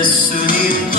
예수님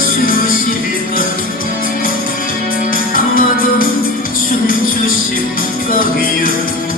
춤추실까 아마도 춤추실 거예요.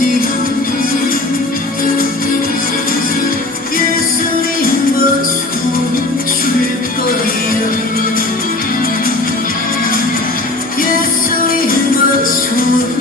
Yes, I must